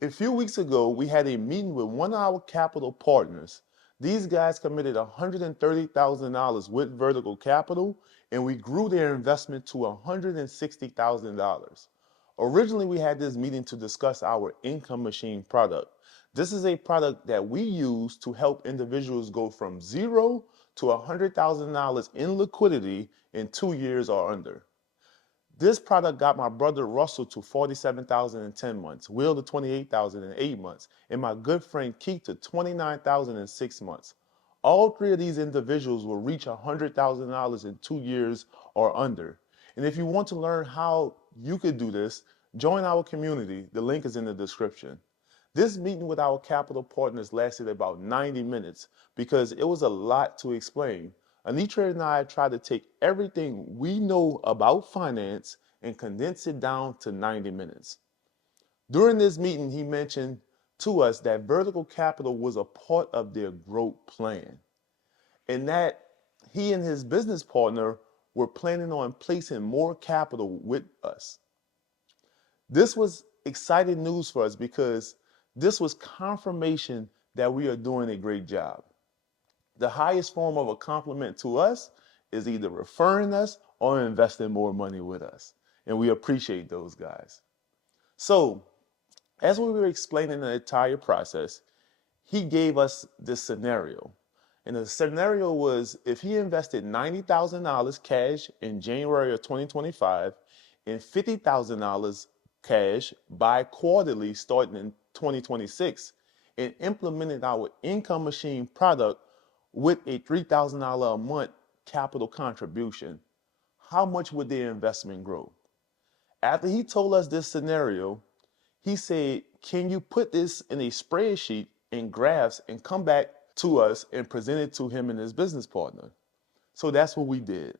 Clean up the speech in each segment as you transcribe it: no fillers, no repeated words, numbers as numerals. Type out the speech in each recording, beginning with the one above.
A few weeks ago, we had a meeting with one of our capital partners. These guys committed $130,000 with vertical capital, and we grew their investment to $160,000. Originally, we had this meeting to discuss our income machine product. This is a product that we use to help individuals go from zero to $100,000 in liquidity in 2 years or under. This product got my brother Russell to 47,000 in 10 months, Will to 28,000 in 8 months, and my good friend Keith to 29,000 in 6 months. All three of these individuals will reach $100,000 in 2 years or under. And if you want to learn how you could do this, join our community. The link is in the description. This meeting with our capital partners lasted about 90 minutes because it was a lot to explain. Anitra and I tried to take everything we know about finance and condense it down to 90 minutes. During this meeting, he mentioned to us that vertical capital was a part of their growth plan and that he and his business partner were planning on placing more capital with us. This was exciting news for us because this was confirmation that we are doing a great job. The highest form of a compliment to us is either referring us or investing more money with us. And we appreciate those guys. So, as we were explaining the entire process, he gave us this scenario. And the scenario was if he invested $90,000 cash in January of 2025 and $50,000 cash bi-quarterly starting in 2026 and implemented our income machine product with a $3,000 a month capital contribution, how much would their investment grow? After he told us this scenario, he said, can you put this in a spreadsheet and graphs and come back to us and present it to him and his business partner? So that's what we did.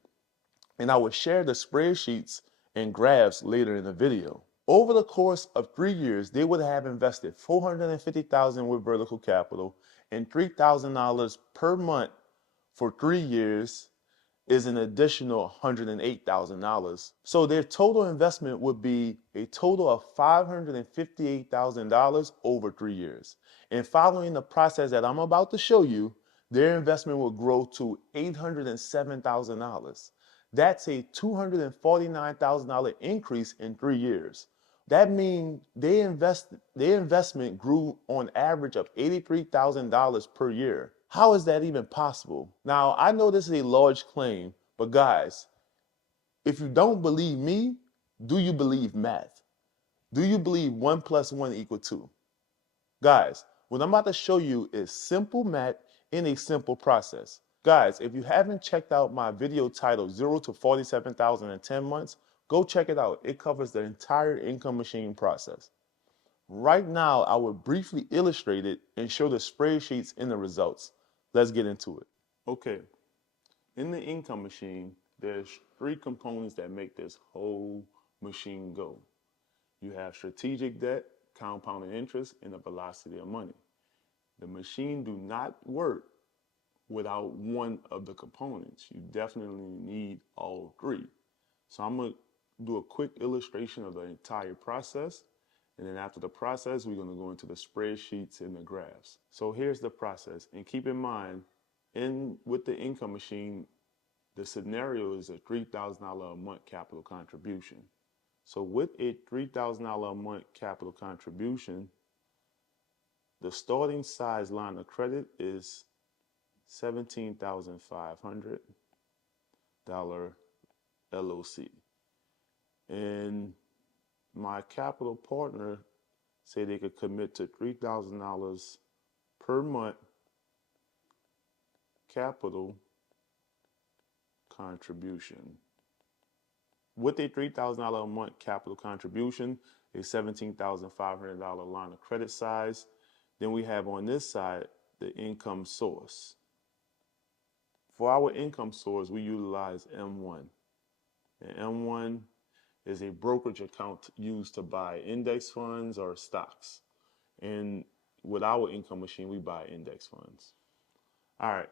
And I will share the spreadsheets and graphs later in the video. Over the course of 3 years, they would have invested $450,000 with vertical capital and $3,000 per month for 3 years is an additional $108,000. So their total investment would be a total of $558,000 over 3 years. And following the process that I'm about to show you, their investment will grow to $807,000. That's a $249,000 increase in 3 years. That means their investment grew on average of $83,000 per year. How is that even possible? Now, I know this is a large claim, but guys, if you don't believe me, do you believe math? Do you believe 1 + 1 = 2? Guys, what I'm about to show you is simple math in a simple process. Guys, if you haven't checked out my video titled 0 to 47,000 in 10 months, go check it out. It covers the entire income machine process. Right now, I will briefly illustrate it and show the spreadsheets and the results. Let's get into it. Okay, in the income machine, there's 3 components that make this whole machine go. You have strategic debt, compounding interest, and the velocity of money. The machine do not work without one of the components. You definitely need all 3. So I'm going to do a quick illustration of the entire process. And then after the process, we're going to go into the spreadsheets and the graphs. So here's the process. And keep in mind, with the income machine, the scenario is a $3,000 a month capital contribution. So with a $3,000 a month capital contribution, the starting size line of credit is $17,500 LOC. And my capital partner say they could commit to $3,000 per month capital contribution. With a $3,000 a month capital contribution, a $17,500 line of credit size. Then we have on this side the income source. For our income source, we utilize M1. And M1 is a brokerage account used to buy index funds or stocks. And with our income machine, we buy index funds. All right.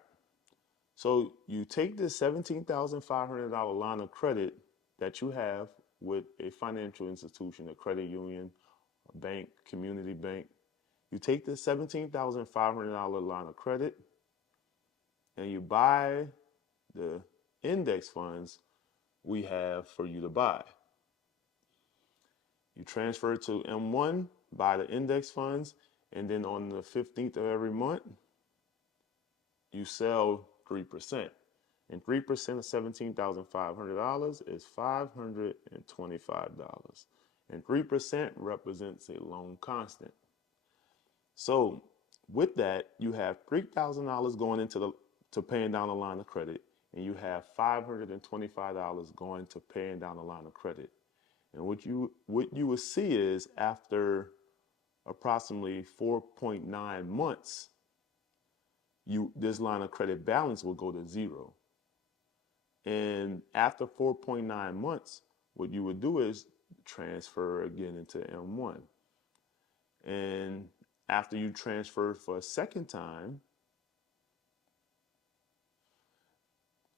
So you take this $17,500 line of credit that you have with a financial institution, a credit union, a bank, community bank. You take the $17,500 line of credit and you buy the index funds we have for you to buy. You transfer it to M1, buy the index funds, and then on the 15th of every month, you sell 3%. And 3% of $17,500 is $525. And 3% represents a loan constant. So with that, you have $3,000 going into to paying down the line of credit, and you have $525 going to paying down the line of credit. And what you will see is after approximately 4.9 months, this line of credit balance will go to zero. And after 4.9 months, what you would do is transfer again into M1. And after you transfer for a second time,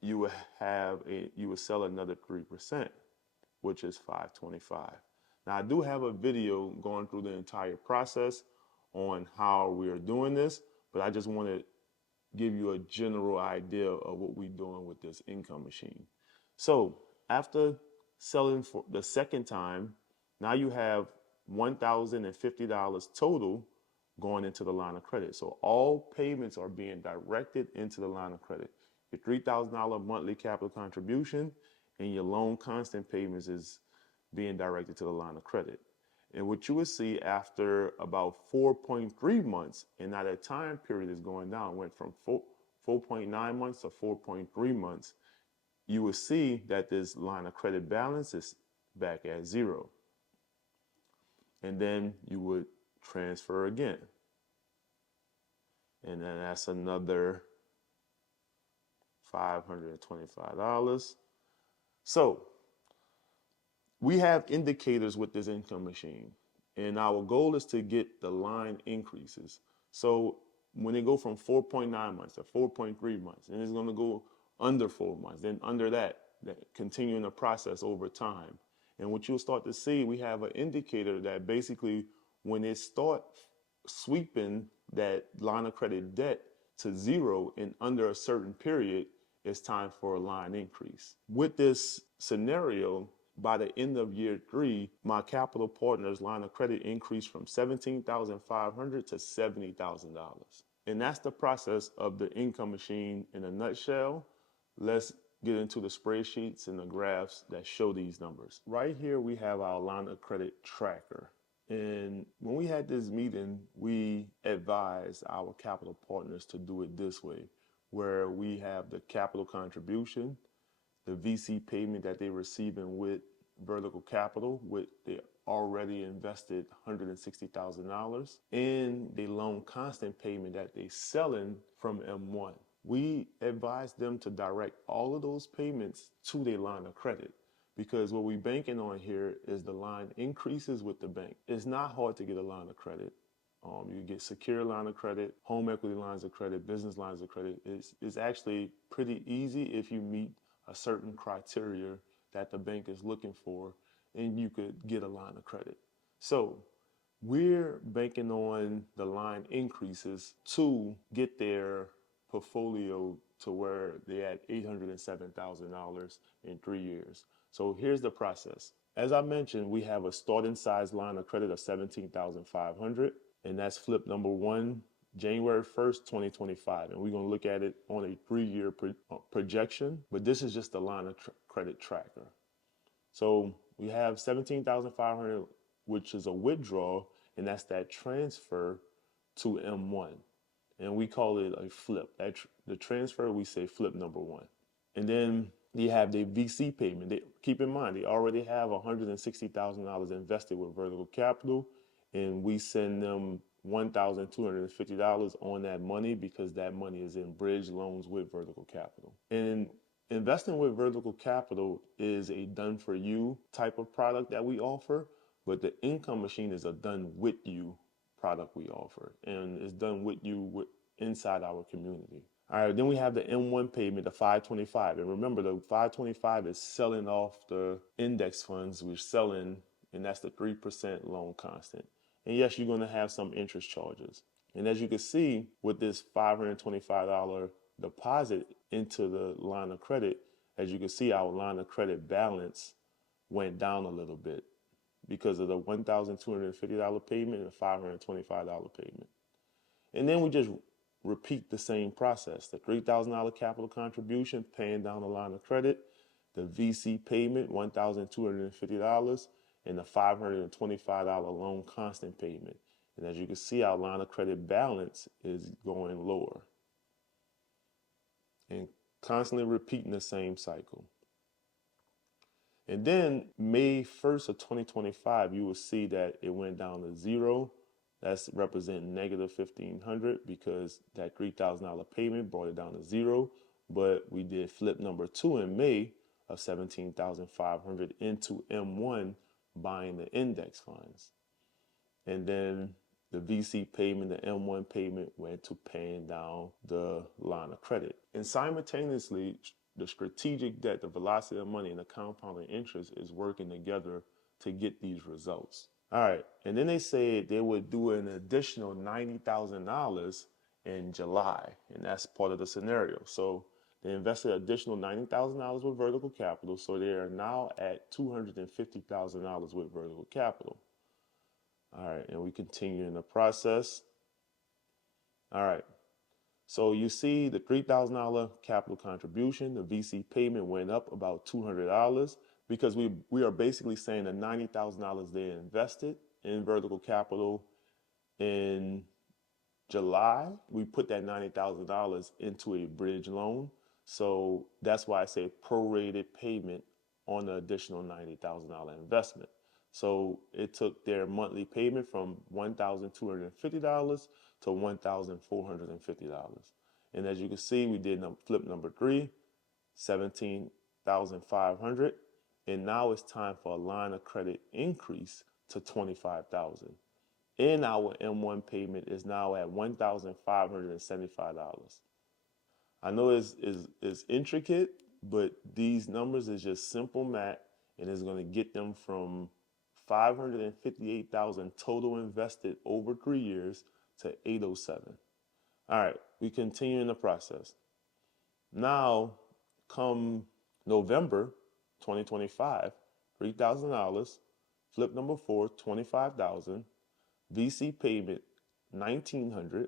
you would sell another 3%, which is $525. Now I do have a video going through the entire process on how we are doing this, but I just want to give you a general idea of what we're doing with this income machine. So after selling for the second time, now you have $1,050 total going into the line of credit. So all payments are being directed into the line of credit. Your $3,000 monthly capital contribution and your loan constant payments is being directed to the line of credit. And what you will see after about 4.3 months, and now that time period is going down, went from 4.9 months to 4.3 months, you will see that this line of credit balance is back at zero. And then you would transfer again. And then that's another $525. So we have indicators with this income machine, and our goal is to get the line increases. So when they go from 4.9 months to 4.3 months, and it's going to go under 4 months, then under that continuing the process over time. And what you'll start to see, we have an indicator that basically when it start sweeping that line of credit debt to zero in under a certain period, it's time for a line increase. With this scenario, by the end of year 3, my capital partner's line of credit increased from $17,500 to $70,000. And that's the process of the income machine in a nutshell. Let's get into the spreadsheets and the graphs that show these numbers. Right here, we have our line of credit tracker. And when we had this meeting, we advised our capital partners to do it this way, where we have the capital contribution, the VC payment that they're receiving with vertical capital, with they already invested $160,000, and the loan constant payment that they selling from M1. We advise them to direct all of those payments to their line of credit, because what we're banking on here is the line increases with the bank. It's not hard to get a line of credit. You get secure line of credit, home equity lines of credit, business lines of credit. It's actually pretty easy if you meet a certain criteria that the bank is looking for, and you could get a line of credit. So we're banking on the line increases to get their portfolio to where they're at $807,000 in 3 years. So here's the process. As I mentioned, we have a starting size line of credit of $17,500, and that's flip number 1, January 1st, 2025. And we're going to look at it on a 3-year projection, but this is just the line of credit tracker. So we have $17,500, which is a withdrawal, and that's that transfer to M1. And we call it a flip. The transfer, we say flip number 1. And then you have the VC payment. Keep in mind, they already have $160,000 invested with vertical capital, and we send them $1,250 on that money because that money is in bridge loans with vertical capital. And investing with vertical capital is a done-for-you type of product that we offer, but the income machine is a done-with-you product we offer, and it's done with you inside our community. All right, then we have the M1 payment, the $525. And remember, the $525 is selling off the index funds we're selling, and that's the 3% loan constant. And yes, you're going to have some interest charges. And as you can see, with this $525 deposit into the line of credit, as you can see, our line of credit balance went down a little bit because of the $1,250 payment and the $525 payment. And then we just repeat the same process. The $3,000 capital contribution, paying down the line of credit, the VC payment, $1,250, and the $525 loan constant payment. And as you can see, our line of credit balance is going lower. And constantly repeating the same cycle. And then May 1st of 2025, you will see that it went down to zero. That's representing negative 1,500 because that $3,000 payment brought it down to zero. But we did flip number 2 in May of 17,500 into M1 buying the index funds. And then the VC payment, the M1 payment went to paying down the line of credit. And simultaneously, the strategic debt, the velocity of money, and the compounding interest is working together to get these results. All right, and then they said they would do an additional $90,000 in July, and that's part of the scenario. So they invested additional $90,000 with vertical capital, so they are now at $250,000 with vertical capital. All right, and we continue in the process. All right, so you see the $3,000 capital contribution, the VC payment went up about $200 because we are basically saying the $90,000 they invested in vertical capital in July, we put that $90,000 into a bridge loan. So that's why I say prorated payment on the additional $90,000 investment. So it took their monthly payment from $1,250 to $1,450. And as you can see, we did flip number 3, 17,500. And now it's time for a line of credit increase to $25,000. And our M1 payment is now at $1,575. I know it's intricate, but these numbers is just simple math, and it's going to get them from $558,000 total invested over 3 years to $807. All right, we continue in the process. Now, come November 2025, $3,000, flip number 4, $25,000, VC payment $1,900,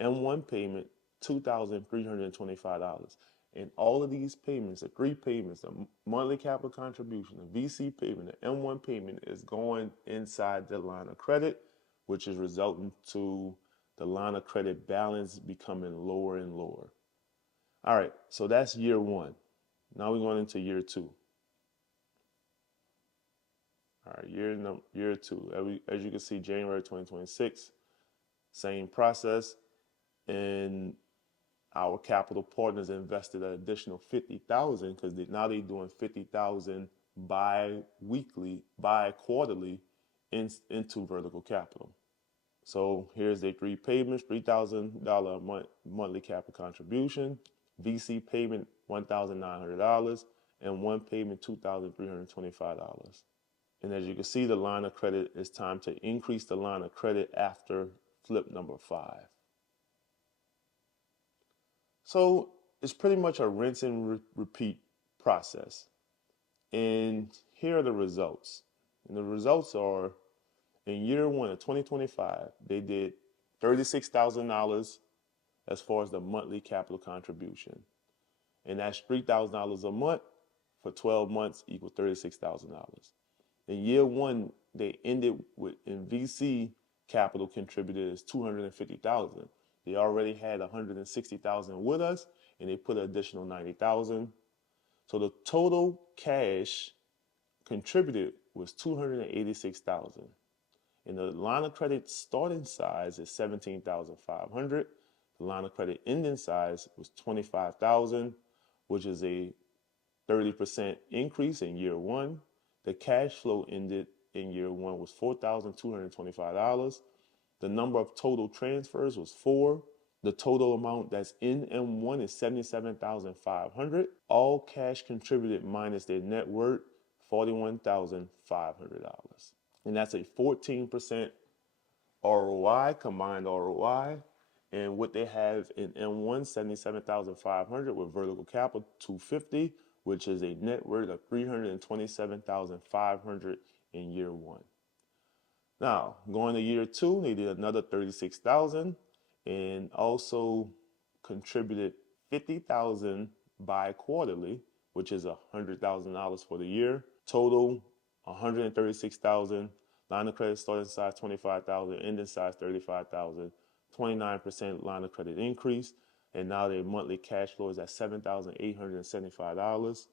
M1 payment $2,325. And all of these payments, the 3 payments, the monthly capital contribution, the VC payment, the M1 payment is going inside the line of credit, which is resulting to the line of credit balance becoming lower and lower. All right, so that's year 1. Now we're going into year 2. All right, year 2. As you can see, January 2026, same process. And our capital partners invested an additional $50,000 because now they're doing $50,000 bi-quarterly into vertical capital. So here's their 3 payments: $3,000 monthly capital contribution, VC payment $1,900, and M1 payment $2,325. And as you can see, the line of credit, it's time to increase the line of credit after flip number 5. So it's pretty much a rinse and repeat process. And here are the results. And the results are, in year 1 of 2025, they did $36,000 as far as the monthly capital contribution. And that's $3,000 a month for 12 months equal $36,000. In year 1, they ended with, in VC capital contributed as $250,000. They already had $160,000 with us, and they put an additional $90,000. So the total cash contributed was $286,000. And the line of credit starting size is $17,500. The line of credit ending size was $25,000, which is a 30% increase in year 1. The cash flow ended in year 1 was $4,225. The number of total transfers was 4. The total amount that's in M1 is $77,500. All cash contributed minus their net worth, $41,500. And that's a 14% ROI, combined ROI, and what they have in M1, 77,500 with vertical capital 250, which is a net worth of 327,500 in year one. Now, going to year two, they did another 36,000 and also contributed 50,000 bi-quarterly, which is $100,000 for the year. Total 136,000. Line of credit starting size 25,000, ending size 35,000. 29% line of credit increase, and now their monthly cash flow is at $7,875.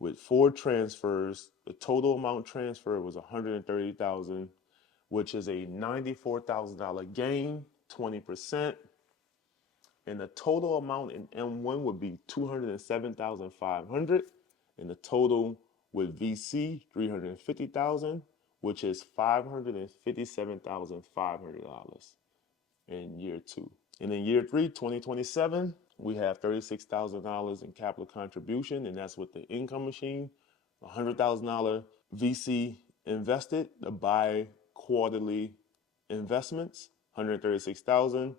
With 4 transfers, the total amount transferred was $130,000, which is a $94,000 gain, 20%. And the total amount in M1 would be $207,500, and the total with VC $350,000, which is $557,500 in year two. And in year three, 2027, we have $36,000 in capital contribution, and that's with the income machine, $100,000 VC invested, the bi-quarterly investments, $136,000.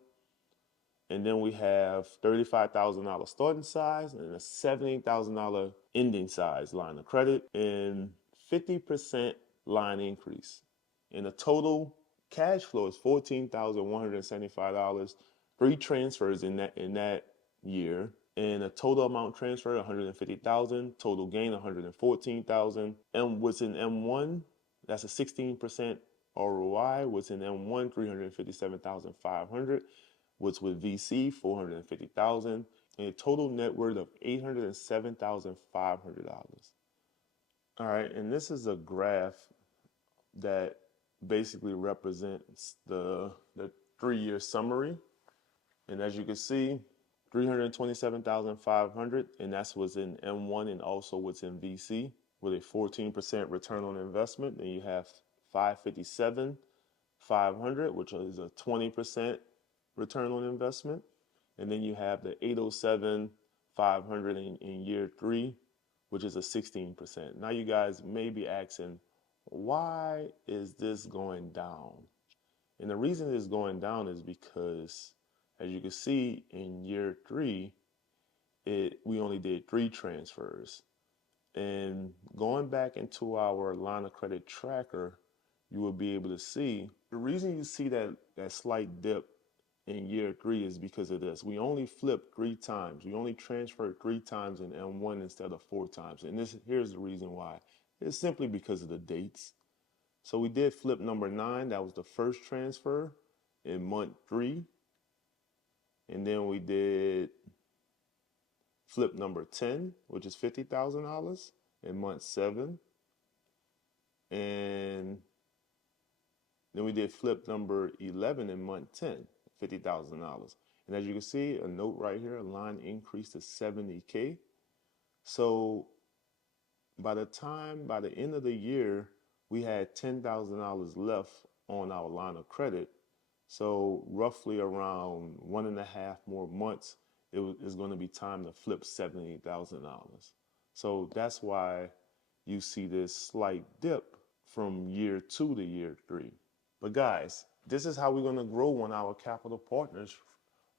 And then we have $35,000 starting size and a $70,000 ending size line of credit and 50% line increase. And the total cash flow is $14,175. 3 transfers in that year, and a total amount transferred $150,000. Total gain $114,000. And what's in M1? That's a 16% ROI. What's in M1? $357,500. What's with VC $450,000, and a total net worth of $807,500. All right, and this is a graph that basically represents the 3-year summary. And as you can see, $327,500, and that's what's in M1 and also what's in VC with a 14% return on investment. Then you have $557,500, which is a 20% return on investment. And then you have the $807,500 in year 3, which is a 16%. Now you guys may be asking, why is this going down? And the reason it's going down is because, as you can see, in year 3, we only did 3 transfers. And going back into our line of credit tracker, you will be able to see the reason you see that slight dip in year 3 is because of this. We only flipped 3 times. We only transferred 3 times in M1 instead of 4 times. And here's the reason why. It's simply because of the dates. So we did flip number 9. That was the first transfer in month 3. And then we did flip number 10, which is $50,000 in month 7. And then we did flip number 11 in month 10. $50,000. And as you can see, a note right here, a line increased to $70K. So by the end of the year, we had $10,000 left on our line of credit. So roughly around 1.5 more months, it's going to be time to flip $70,000. So that's why you see this slight dip from year 2 to year 3. But guys, this is how we're going to grow on our capital partners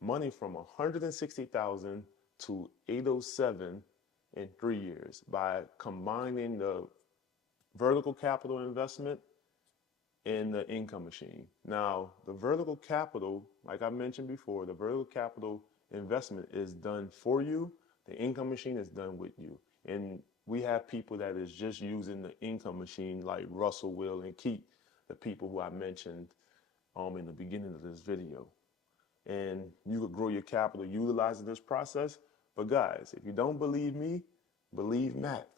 money from $160,000 to $807,000 in 3 years by combining the vertical capital investment and the income machine. Now, the vertical capital, like I mentioned before, the vertical capital investment is done for you. The income machine is done with you. And we have people that is just using the income machine like Russell, Will, and Keith, the people who I mentioned in the beginning of this video. And you could grow your capital utilizing this process. But guys, if you don't believe me, believe Matt.